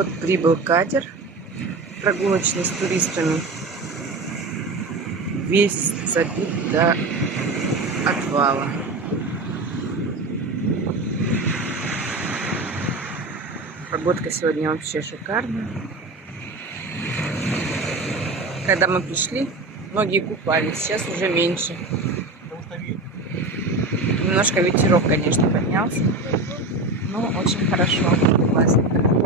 Вот прибыл катер прогулочный с туристами. Весь забит до отвала. Погодка сегодня вообще шикарная. Когда мы пришли, многие купались, сейчас уже меньше. Немножко ветерок, конечно, поднялся, но очень хорошо, классненько.